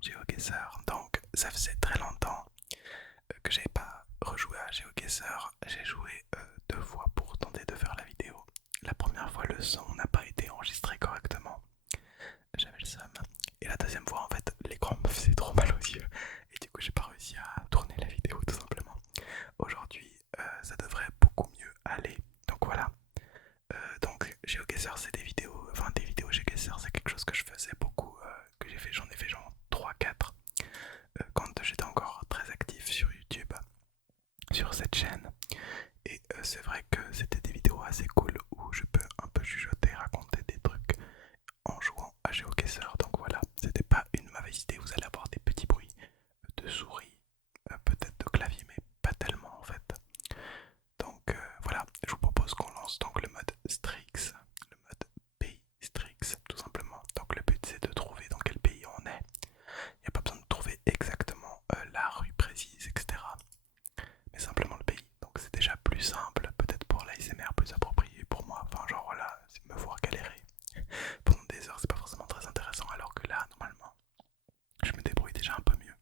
GeoGuessr. Donc ça faisait très longtemps que j'avais pas rejoué à GeoGuessr. J'ai joué deux fois pour tenter de faire la vidéo. La première fois le son n'a pas été enregistré correctement. J'avais le seum. Et la deuxième fois en fait l'écran me faisait trop mal aux yeux. Et du coup j'ai pas réussi à tourner la vidéo tout simplement. Aujourd'hui ça devrait beaucoup mieux aller. Donc voilà. Donc GeoGuessr c'est des vidéos, enfin des vidéos GeoGuessr c'est quelque chose que je faisais beaucoup, que j'ai fait, j'en ai fait genre 3-4 quand j'étais encore très actif sur YouTube, sur cette chaîne. Et c'est vrai que c'était des vidéos assez cool où je peux un peu chuchoter, raconter des trucs en jouant à GeoGuessr. Donc voilà, c'était pas une mauvaise idée, vous allez avoir des petits bruits de souris, peut-être de clavier, mais pas tellement en fait. Donc voilà, je vous propose qu'on lance donc le mode Strix, le mode pays Strix tout simplement. Donc le but c'est de trouver dans quel pays on est. Il n'y a pas besoin de trouver exactement la rue précise, etc. Mais simplement le pays. Donc c'est déjà plus simple, peut-être pour l'ASMR plus approprié pour moi. Enfin genre voilà, me voir galérer pendant des heures c'est pas forcément très intéressant alors que là normalement je me débrouille déjà un peu mieux.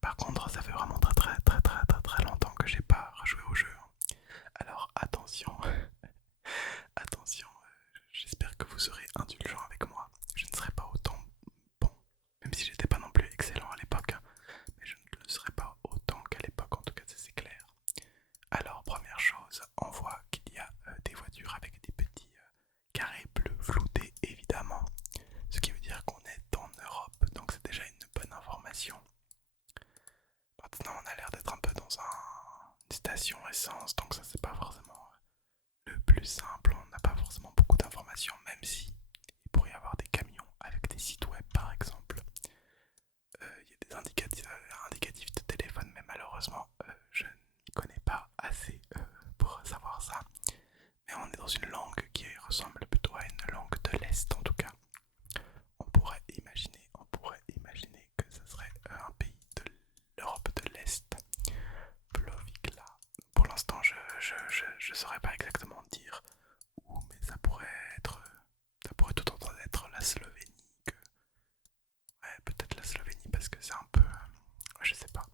Par contre ça fait vraiment très longtemps que j'ai pas rejoué au jeu. Alors attention, attention, j'espère que vous serez indulgents avec moi. Je ne serai pas autant bon, même si j'étais pas non plus excellent à l'époque, hein, mais je ne le serai pas autant qu'à l'époque, en tout cas ça c'est clair. Alors première chose, on voit qu'il y a des voitures avec des petits carrés bleus floutés évidemment, ce qui veut dire qu'on est en Europe, donc c'est déjà une bonne information. Maintenant on a l'air d'être un peu dans une station essence, donc ça c'est pas forcément le plus simple, on n'a pas forcément beaucoup d'informations, même si il pourrait y avoir des camions avec des sites web par exemple. Il y a des indicatifs de téléphone, mais malheureusement je n'y connais pas assez pour savoir ça. Mais on est dans une langue qui ressemble plutôt à une langue de l'Est en tout cas. On pourrait imaginer que ce serait un pays de l'Europe de l'Est. Plovdiv. Pour l'instant, je saurais pas exactement dire où, mais ça pourrait tout autant être la Slovénie que, ouais, peut-être la Slovénie parce que c'est un peu, je sais pas,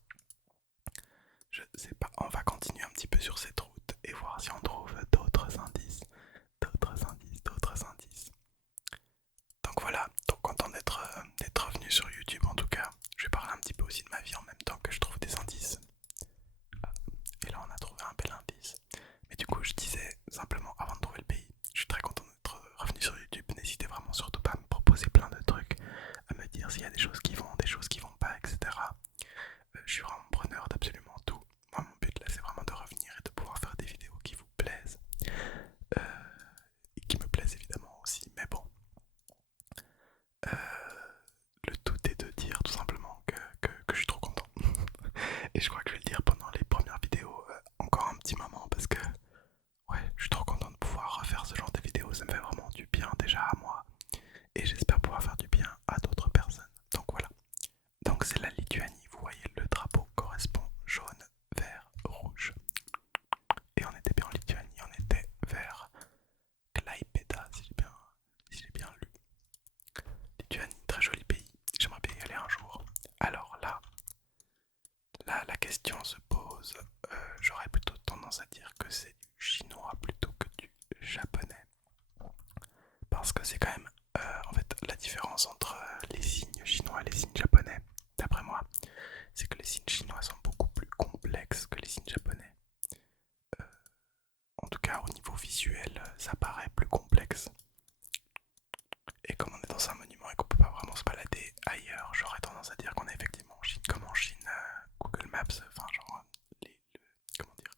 On va continuer un petit peu sur cette route et voir si on trouve d'autres indices, d'autres indices. Donc voilà, donc content d'être revenu sur YouTube en tout cas. Je vais parler un petit peu aussi de ma vie en même temps que je trouve des indices. Et là on a trouvé un bel indice. Mais du coup je disais simplement avant de trouver le pays, je suis très content d'être revenu sur YouTube. N'hésitez vraiment surtout pas à me proposer plein de trucs, à me dire s'il y a des choses qui vont, des choses qui vont pas, etc. Je suis vraiment preneur d'absolument tout. Moi mon but là c'est vraiment de revenir et de pouvoir faire des vidéos qui vous plaisent. Et qui me plaisent évidemment aussi. Mais bon, le tout est de dire tout simplement que je suis trop content. Et je crois que je vais le dire pendant les premières vidéos encore un petit moment parce que ouais, je suis trop content de pouvoir refaire ce genre de vidéos. Ça me fait vraiment du bien déjà à moi et j'espère pouvoir faire du bien à d'autres personnes. Donc voilà. Donc c'est la Lituanie, vous voyez le drapeau correspond jaune, vert, rouge. Et on était bien en Lituanie, on était vers Klaipėda si j'ai bien lu. Lituanie, très joli pays, j'aimerais bien y aller un jour. Alors là la question se pose, j'aurais plutôt tendance à dire que c'est du chinois plutôt que du japonais. Parce que c'est quand même, en fait, la différence entre les signes chinois et les signes japonais, d'après moi, c'est que les signes chinois sont beaucoup plus complexes que les signes japonais. En tout cas, au niveau visuel, ça paraît plus complexe. Et comme on est dans un monument et qu'on peut pas vraiment se balader ailleurs, j'aurais tendance à dire qu'on est effectivement en Chine, comme en Chine, Google Maps, enfin genre comment dire,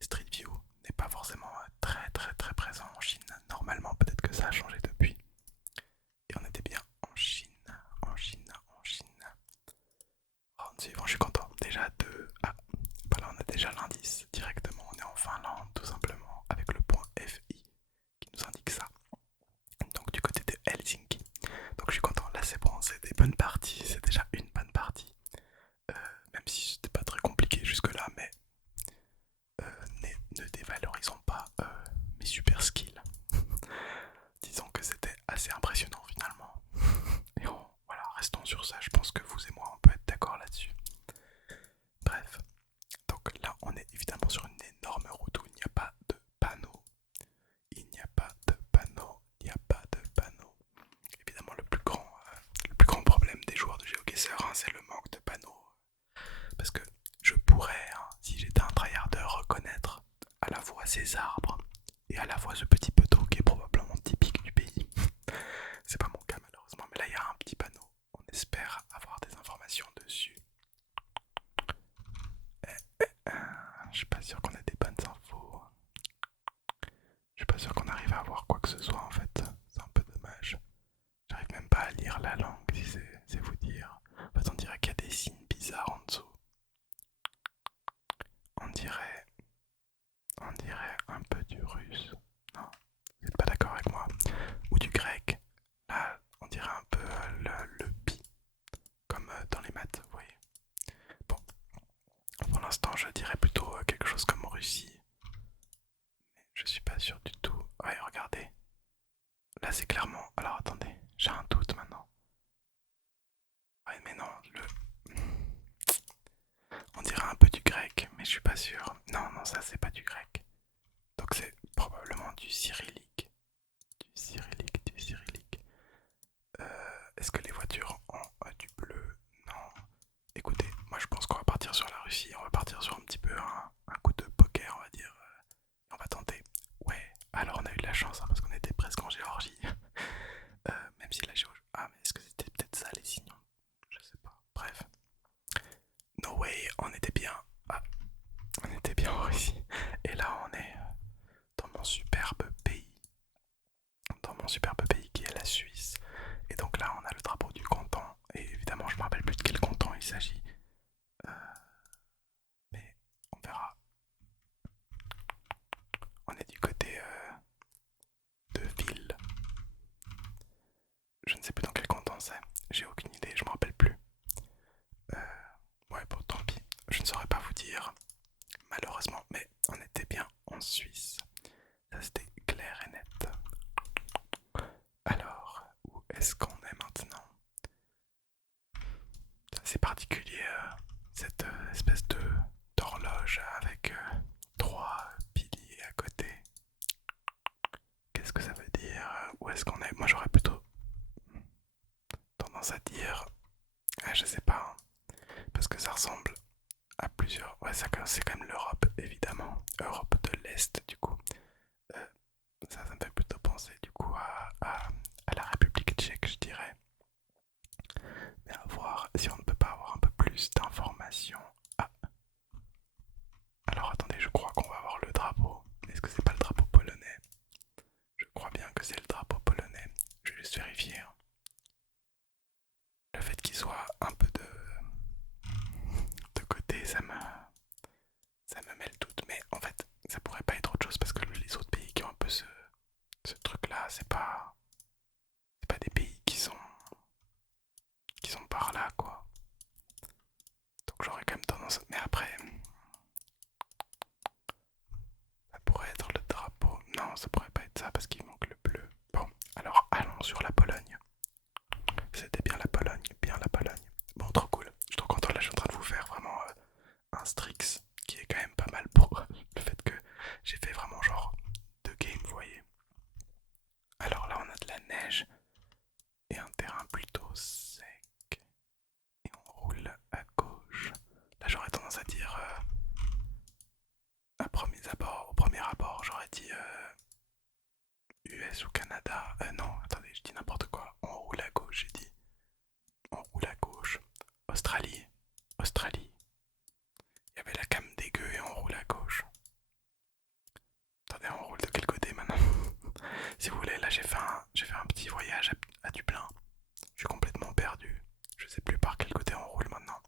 Street View n'est pas forcément très présent en Chine. Normalement, peut-être que ça a changé depuis. Et on était bien en Chine, en Chine, en Chine. Round suivant, je suis content. Déjà de... Ah, voilà, on a déjà l'indice directement. On est en Finlande, tout simplement, avec le point FI qui nous indique ça. Donc du côté de Helsinki. Donc je suis content, là c'est bon, c'est des bonnes parties, c'est déjà une bonne partie. Même si c'était pas très compliqué jusque là, mais ne dévalorisons pas mes super skills. Disons que c'était assez impressionnant finalement. des arbres et à la fois ce petit poteau qui est probablement typique du pays. C'est pas mon cas malheureusement, mais là il y a un petit panneau. On espère avoir des informations dessus. Je suis pas sûr qu'on ait des bonnes infos. Je suis pas sûr qu'on arrive à avoir quoi que ce soit en fait. C'est un peu dommage. J'arrive même pas à lire la langue si c'est vous dire. En fait on dirait qu'il y a des signes bizarres en dessous. On dirait un peu du russe. Non, vous n'êtes pas d'accord avec moi. Ou du grec. Là, on dirait un peu le pi. Comme dans les maths, vous voyez. Bon, pour l'instant, je dirais plutôt quelque chose comme Russie. Mais je suis pas sûr du tout. Ouais, regardez. Là, c'est clairement... Alors, attendez. J'ai un doute maintenant. Ouais, mais non, on dirait un peu du grec, mais je suis pas sûr. Non, non, ça, c'est pas du grec. Donc, c'est probablement du cyrillique. Du cyrillique. Est-ce que les voitures ont du bleu? Non. Écoutez, moi je pense qu'on va partir sur la Russie. On va partir sur un petit peu un coup de poker, on va dire. On va tenter. Ouais, alors on a eu de la chance hein, parce qu'on était presque en Géorgie. Même si la Géorgie... Ah, mais est-ce que c'était peut-être ça les signes? Je sais pas. Bref. No way, on était bien. Ah, on était bien en Russie. Et là on est dans mon superbe pays. Dans mon superbe pays qui est la Suisse. Et donc là, on a le drapeau du canton. Et évidemment, je me rappelle plus de quel canton il s'agit. Mais on verra. On est du côté de Ville. Je ne sais plus dans quel canton c'est. J'ai aucune idée, je me rappelle plus. Ouais, bon, tant pis. Je ne saurais pas vous dire. Malheureusement, mais on était bien en Suisse. Ça, c'était clair et net. Alors, où est-ce qu'on est maintenant? C'est particulier, cette espèce de d'horloge avec trois piliers à côté. Qu'est-ce que ça veut dire? Où est-ce qu'on est? Moi j'aurais plutôt tendance à dire, je sais pas, parce que ça ressemble à plusieurs. Ouais, c'est quand même l'Europe, évidemment. Europe de l'Est, du coup. Euh, ça me fait plutôt penser, du coup, à la République tchèque, je dirais. Mais à voir si on ne peut pas avoir un peu plus d'informations. Ah, alors attendez, je crois qu'on va avoir le drapeau. Est-ce que c'est pas le drapeau polonais? Je crois bien que c'est le drapeau polonais. Je vais juste vérifier. Le fait qu'il soit un peu de côté, ça me met le doute. Mais en fait, ça pourrait pas être autre chose parce que les autres pays qui ont un peu ce truc-là, c'est pas des pays qui sont par là, quoi. Donc j'aurais quand même tendance. Mais après, ça pourrait être le drapeau. Non, ça pourrait pas être ça parce qu'il manque le bleu. Bon, alors allons sur la Pologne. C'était bien la Pologne, bien la Pologne. Bon, trop cool. Je suis trop content. Là, je suis en train de vous faire vraiment un Strix qui est quand même pas mal pour le fait que j'ai fait vraiment genre 2 games, vous voyez. Alors là, on a de la neige et un terrain plutôt sec. Et on roule à gauche. Là, j'aurais tendance à dire au premier abord, j'aurais dit US ou Canada. Non, attendez, je dis n'importe quoi. On roule à gauche, j'ai dit. On roule à gauche. Australie. Australie. Il y avait la cam dégueu et on roule à gauche. Attendez, on roule de quel côté maintenant? Si vous voulez, là j'ai fait un petit voyage à Dublin. Je suis complètement perdu. Je sais plus par quel côté on roule maintenant.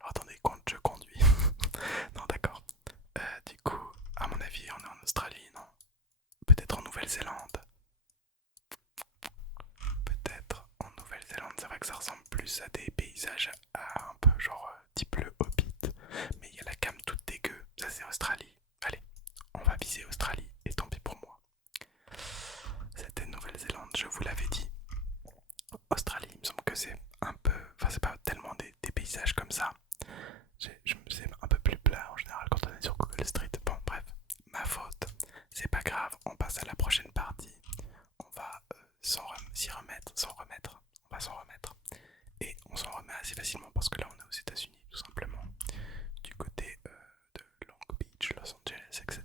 Alors attendez, quand je conduis. Non, d'accord. Du coup, à mon avis, on est en Australie, non? Peut-être en Nouvelle-Zélande. Peut-être en Nouvelle-Zélande. C'est vrai que ça ressemble plus à des paysages un peu genre type le Hobbit. Mais il y a la cam toute dégueu. Ça, c'est Australie. Allez, on va viser Australie. Et tant pis pour moi. C'était Nouvelle-Zélande, je vous l'avais dit. Australie, il me semble que c'est un peu. Enfin, c'est pas tellement des paysages comme ça. C'est un peu plus plat en général quand on est sur Google Street. Bon, bref, ma faute. C'est pas grave, on passe à la prochaine partie. On va s'y remettre, on va s'en remettre. Et on s'en remet assez facilement parce que là on est aux États-Unis tout simplement. Du côté de Long Beach, Los Angeles, etc.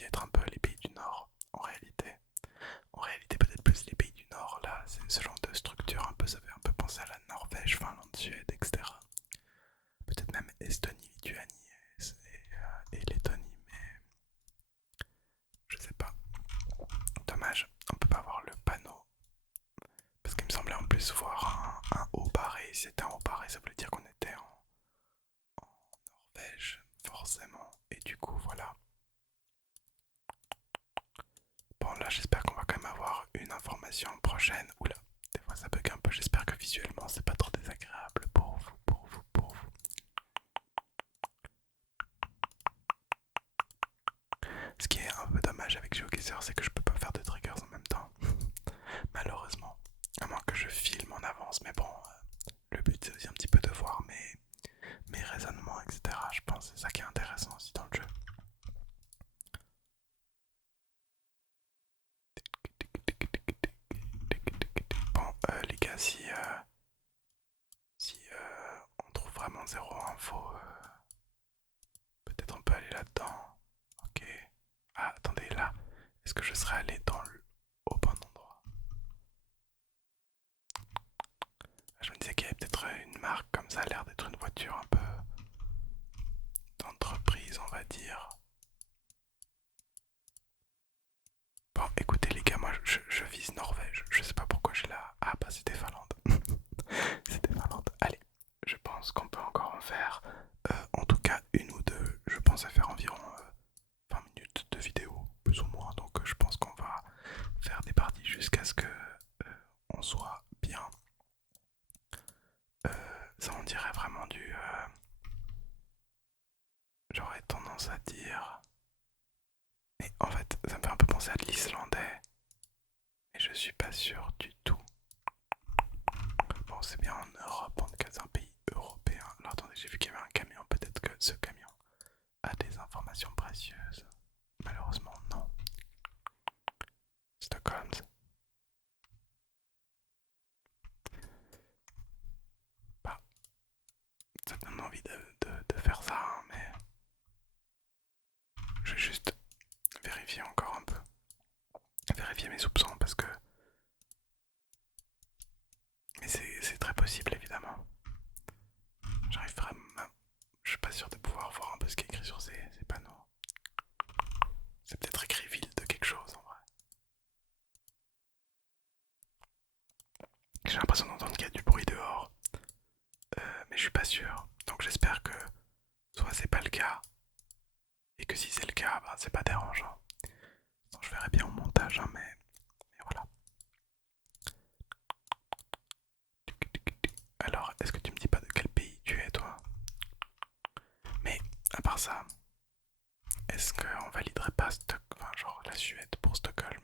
aussi être un peu les pays du Nord en réalité. En réalité, peut-être plus les pays du Nord, là, c'est ce genre de structure un peu, ça fait un peu penser à la Norvège, Finlande, Suède, etc. Peut-être même Estonie, Lituanie et Lettonie, mais je sais pas. Dommage, on peut pas voir le panneau. Parce qu'il me semblait en plus voir un haut barré. Si c'était un haut barré, ça voulait dire qu'on était en Norvège, forcément. Et du coup, voilà. Bon, là, j'espère qu'on va quand même avoir une information prochaine. Oula, des fois ça bug un peu. J'espère que visuellement, c'est pas trop désagréable pour vous, pour vous, pour vous. Ce qui est un peu dommage avec GeoGuessr, c'est que je peux pas faire de triggers en même temps. Malheureusement. À moins que je filme en avance. Mais bon, le but c'est aussi un petit peu de voir mes raisonnements, etc. Je pense c'est ça qui est intéressant aussi dans le jeu. Bon, les gars, si on trouve vraiment zéro info, peut-être on peut aller là-dedans. Ok. Ah, attendez, là, est-ce que je serais allé au bon endroit? Je me disais qu'il y avait peut-être une marque comme ça, a l'air d'être une voiture un peu d'entreprise, on va dire. Bon, écoutez les gars, moi je vise Norvège. Je sais pas pourquoi j'ai là. Ah bah c'était Finlande. C'était Finlande. Allez, je pense qu'on peut encore en faire. En tout cas, une ou deux. Je pense à faire environ 20 minutes de vidéo, plus ou moins. Donc je pense qu'on va faire des parties jusqu'à ce que on soit bien. Ça on dirait vraiment du... J'aurais tendance à dire... Mais en fait, ça me fait un peu penser à de l'islandais. Mais je suis pas sûr du tout. Bon, c'est bien en Europe, en tout cas c'est un pays européen. Alors attendez, j'ai vu qu'il y avait un camion. Peut-être que ce camion a des informations précieuses. Malheureusement, non. Stockholm. Bah, ça donne envie de faire ça, hein, mais je vais juste vérifier encore un peu. Vérifier mes soupçons parce que... Mais c'est très possible évidemment. J'arrive vraiment... Je suis pas sûr de pouvoir voir un peu ce qui est écrit sur ces panneaux. C'est peut-être écrit ville de quelque chose en vrai. J'ai l'impression d'entendre qu'il y a du bruit dehors. Mais je suis pas sûr. Donc j'espère que soit c'est pas le cas. Et que si c'est le cas, bah, c'est pas dérangeant. Donc, je verrai bien au montage, hein, mais voilà. Alors, est-ce que tu me dis pas de quel pays tu es toi? Mais à part ça, est-ce qu'on validerait pas enfin, genre la Suède pour Stockholm?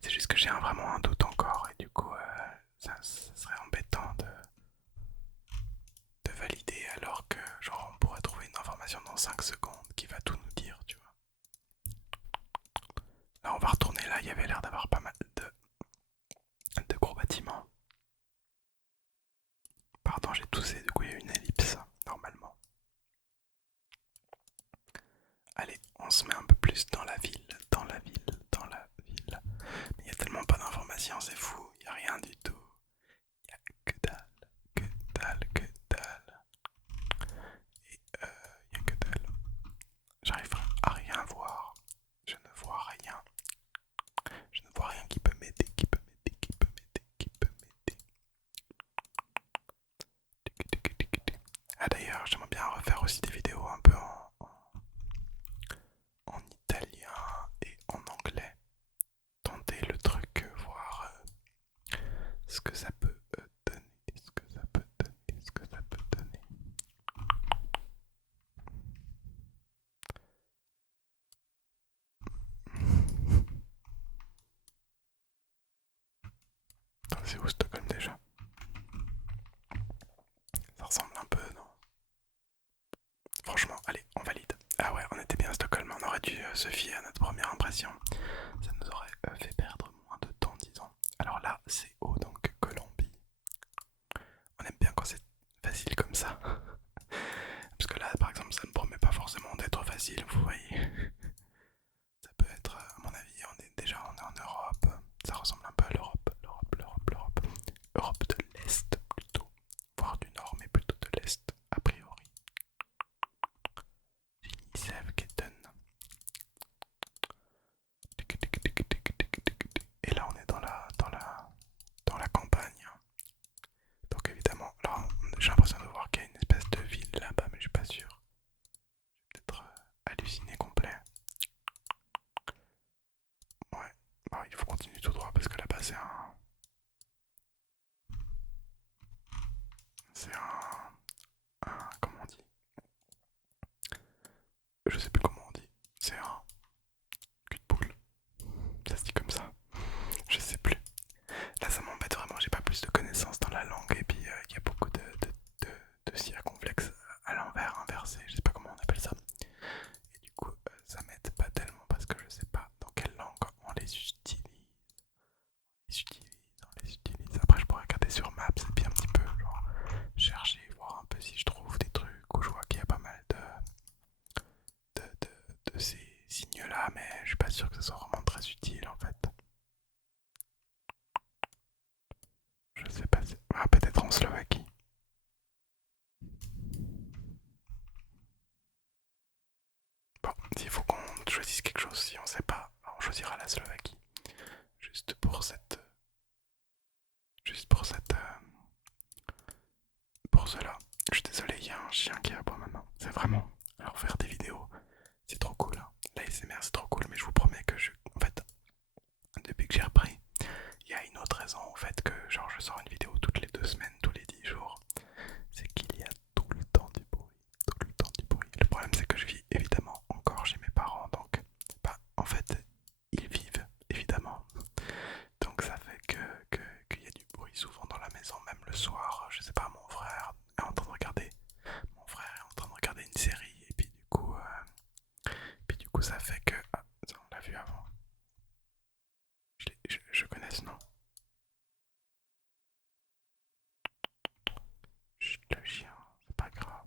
C'est juste que j'ai vraiment un doute encore et du coup ça serait embêtant de valider alors que genre on pourrait trouver une information dans 5 secondes qui va tout nous dire, tu vois. Là on va retourner là, il y avait l'air d'avoir pas mal de gros bâtiments. Pardon, j'ai toussé, du coup il y a une ellipse normalement. Allez, on se met un peu plus dans la ville, dans la ville, dans la ville. Mais il y a tellement pas d'informations, c'est fou, il y a rien du tout. Il y a que dalle, que dalle, que dalle. Et il y a que dalle. J'arrive à rien voir. Je ne vois rien. Je ne vois rien qui peut m'aider, qui peut m'aider, qui peut m'aider, qui peut m'aider. Ah d'ailleurs, j'aimerais bien refaire aussi des vidéos un peu en italien et en anglais. Tenter le truc, voir ce que ça peut donner, ce que ça peut donner, ce que ça peut donner. Attends, c'est où Stockholm déjà? Ça ressemble un peu, non? Franchement, allez, on valide. Ah ouais, on était bien à Stockholm, on aurait dû se fier à notre première impression. Ça nous aurait fait perdre moins de temps, disons. Alors là, c'est haut, donc Colombie. On aime bien quand c'est facile comme ça. Parce que là, par exemple, ça ne promet pas forcément d'être facile, vous voyez. cela. Je suis désolé, il y a un chien qui aboie maintenant. C'est vraiment... Alors faire des vidéos, c'est trop cool. Hein. L'ASMR c'est trop cool, mais je vous promets que en fait, depuis que j'ai repris, il y a une autre raison au fait que genre je sors une vidéo toutes les 2 semaines, tous les 10 jours. C'est qu'il y a tout le temps du bruit. Tout le temps du bruit. Le problème c'est que je vis évidemment encore chez mes parents, donc bah, en fait ils vivent évidemment. Donc ça fait qu'il y a du bruit souvent dans la maison, même le soir. Je sais pas, mon frère est en train de regarder. Mon frère est en train de regarder une série et puis du coup ça fait que... Ah, ça, on l'a vu avant. Je connais ce nom. Chut, le chien, c'est pas grave.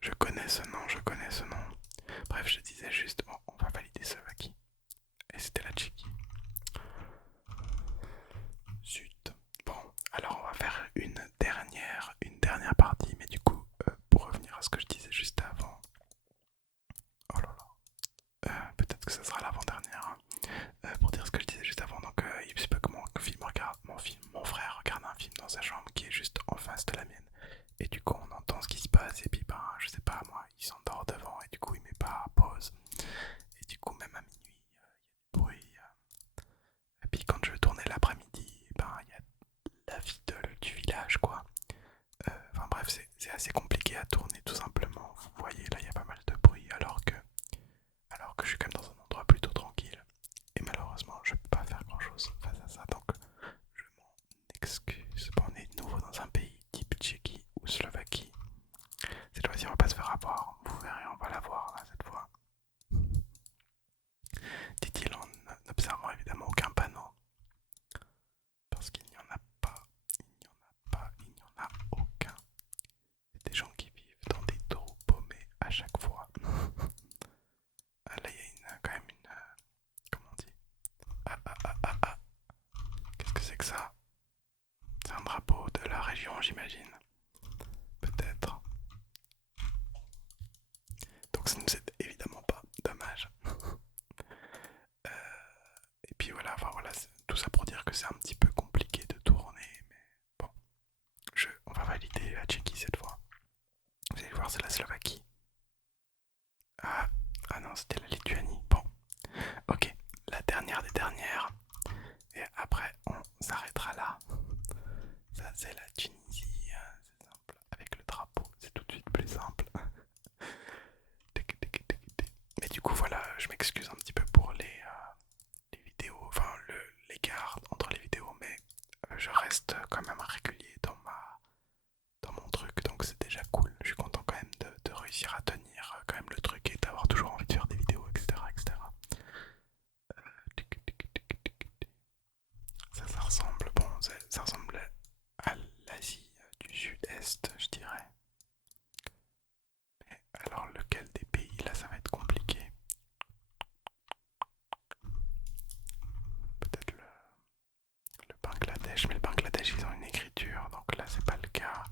Je connais ce nom, je connais ce nom. Bref, je disais juste, bon, on va valider Slovaquie. Et c'était la Tchéquie. Zut. Bon, alors on va faire une dernière partie, mais du coup, pour revenir à ce que je disais juste avant. Oh là là. Peut-être que ça sera l'avant-dernière. Hein. Pour dire ce que je disais juste avant, donc il se peut que mon frère regarde un film dans sa chambre qui est juste en face de la mienne. Et du coup, on entend ce qui se passe, et puis ben, je sais pas, moi, il s'endort devant, et du coup, il met pas pause. Et du coup, même à minuit, il y a du bruit. Et puis quand je tournais l'après-midi, ben, il y a la vie du village, quoi. Enfin bref, c'est assez compliqué à tourner, tout simplement. Vous voyez, là, il y a pas mal de bruit, alors que je suis quand même dans un endroit plutôt tranquille. Et malheureusement, je peux pas faire grand-chose face à ça, donc je m'en excuse. Bon, on est de nouveau dans un pays type Tchéquie ou Slovaquie. Cette fois-ci, on va pas se faire avoir. Vous verrez, on va la voir là, cette fois. Dit-il en n'observant évidemment aucun panneau. Parce qu'il n'y en a pas. Il n'y en a pas. Il n'y en a aucun. C'est des gens qui vivent dans des trous paumés à chaque fois. Ah, là, il y a quand même une... comment on dit? Ah, ah, ah, ah, ah. Qu'est-ce que c'est que ça? C'est un drapeau de la région, j'imagine. Peut-être. Donc ça ne nous aide évidemment pas. Dommage. Et puis voilà, enfin voilà, tout ça pour dire que c'est un petit peu compliqué de tourner, mais bon, on va valider la Tchéquie cette fois. Vous allez voir, c'est la Slovaquie. Ah, ah non, c'était la Lituanie. Bon, ok, la dernière des dernières. Et après, on s'arrêtera là. Ça, c'est la Tunisie. C'est simple. Avec le drapeau, c'est tout de suite plus simple. Mais du coup, voilà, je m'excuse un petit peu pour les vidéos, enfin l'écart entre les vidéos, mais je reste quand même régulier dans mon truc, donc c'est déjà cool. Je suis content quand même de réussir à tenir quand même le truc et d'avoir toujours envie de faire des vidéos, etc. etc. Ça ressemble, bon, ça ressemble à l'Asie du Sud-Est, je dirais. Mais alors lequel des pays, là ça va être compliqué. Peut-être le Bangladesh, mais le Bangladesh ils ont une écriture, donc là c'est pas le cas.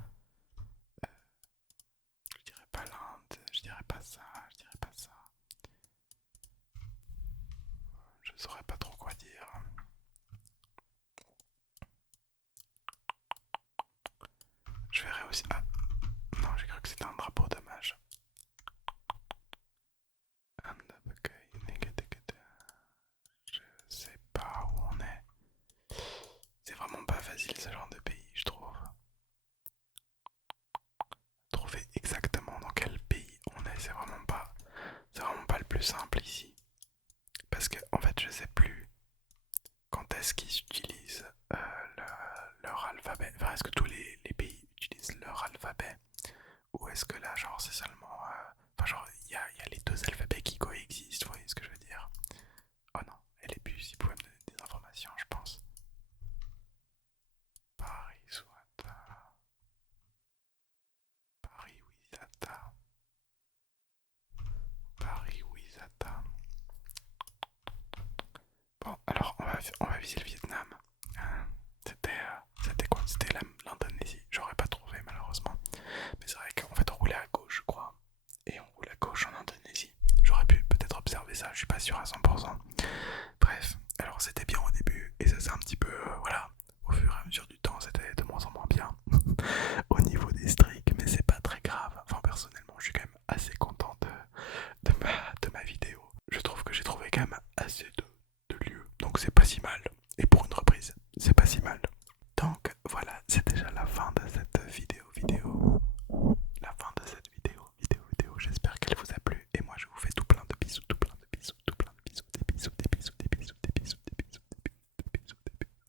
Je dirais pas l'Inde, je dirais pas ça, je dirais pas ça. Je saurais pas trop quoi dire. Je verrai aussi. Ah, non, j'ai cru que c'était un drapeau, dommage. Je sais pas où on est. C'est vraiment pas facile ce genre de pays, je trouve. Trouver exactement dans quel pays on est, c'est vraiment pas le plus simple ici. Parce que en fait, je sais plus quand est-ce qu'ils utilisent leur alphabet. Enfin, est-ce que tous les pays utilisent leur alphabet ou est-ce que là, genre, c'est seulement. Enfin, genre, il y a les deux alphabets qui coexistent, vous voyez ce que je veux dire? Oh non, elle est plus, il pouvait me donner des informations, je pense. Paris, soit. Paris, Wisata. Paris, Wisata. Bon, alors, on va viser le Vietnam. C'était quoi? C'était l'Indonésie. J'aurais pas trouvé, malheureusement. Mais c'est vrai qu'en fait, on roulait à gauche, je crois. Et on roule à gauche en Indonésie. J'aurais pu peut-être observer ça, je suis pas sûr à 100%. Bref, alors c'était bien au début et ça s'est un petit peu, voilà, au fur et à mesure du temps c'était de moins en moins bien au niveau des streaks.